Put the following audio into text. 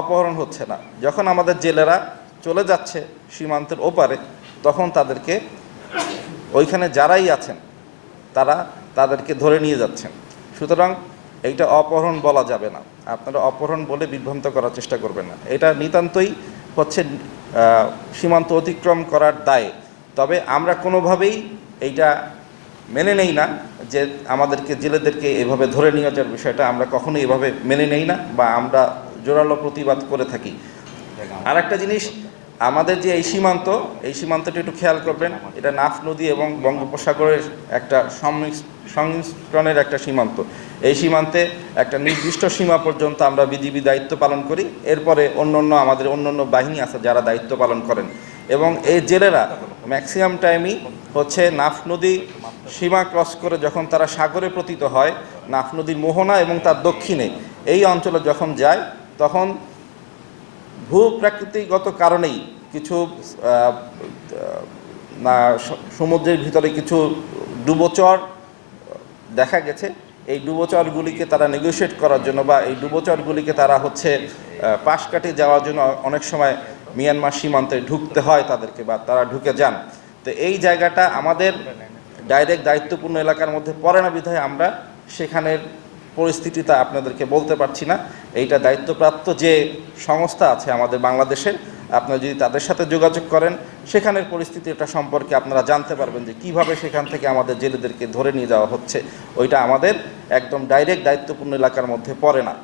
অপহরণ হচ্ছে না। যখন আমাদের জেলেরা চলে যাচ্ছে সীমান্তের ওপারে, তখন তাদেরকে ওইখানে যারাই আছেন তাদেরকে ধরে নিয়ে যাচ্ছেন। সুতরাং এইটা অপহরণ বলা যাবে না, আপনারা অপহরণ বলে বিভ্রান্ত করার চেষ্টা করবেন না। এটা নিতান্তই হচ্ছে সীমান্ত অতিক্রম করার দায়ে। তবে আমরা কোনোভাবেই এইটা মেনে নেই না যে আমাদেরকে জেলেদেরকে এভাবে ধরে নিয়ে যাওয়ার বিষয়টা আমরা কখনোই এভাবে মেনে নেই না, বা আমরা জোরালো প্রতিবাদ করে থাকি। আর একটা জিনিস, আমাদের যে এই সীমান্তটা একটু খেয়াল করবেন, এটা নাফ নদী এবং বঙ্গোপসাগরের একটা সংমিশ্রণের একটা সীমান্ত। এই সীমান্তে একটা নির্দিষ্ট সীমা পর্যন্ত আমরা বিজিবি দায়িত্ব পালন করি, এরপরে আমাদের অন্যান্য বাহিনী আছে যারা দায়িত্ব পালন করেন। এবং এই জেলেরা ম্যাক্সিমাম টাইমই হচ্ছে নাফ নদী সীমা ক্রস করে যখন তারা সাগরে পতিত হয়, নাফ নদীর মোহনা এবং তার দক্ষিণে এই অঞ্চলে যখন যায়, তখন ভূপ্রাকৃতিকগত কারণেই কিছু সমুদ্রের ভিতরে কিছু ডুবোচর দেখা গেছে। এই ডুবোচরগুলিকে তারা নেগোশিয়েট করার জন্য, বা এই ডুবোচরগুলিকে তারা হচ্ছে পাশ কাটিয়ে যাওয়ার জন্য অনেক সময় মিয়ানমার সীমান্তে ঢুকতে হয় তাদেরকে, বা তারা ঢুকে যান। তো এই জায়গাটা আমাদের ডাইরেক্ট দায়িত্বপূর্ণ এলাকার মধ্যে পড়ে না বিধায় আমরা সেখানের পরিস্থিতিটা আপনাদেরকে বলতে পারছি না। এইটা দায়িত্বপ্রাপ্ত যে সংস্থা আছে আমাদের বাংলাদেশের, আপনারা যদি তাদের সাথে যোগাযোগ করেন, সেখানের পরিস্থিতিটা সম্পর্কে আপনারা জানতে পারবেন যে কিভাবে সেখান থেকে আমাদের জেলেদেরকে ধরে নিয়ে যাওয়া হচ্ছে। ওইটা আমাদের একদম ডাইরেক্ট দায়িত্বপূর্ণ এলাকার মধ্যে পড়ে না।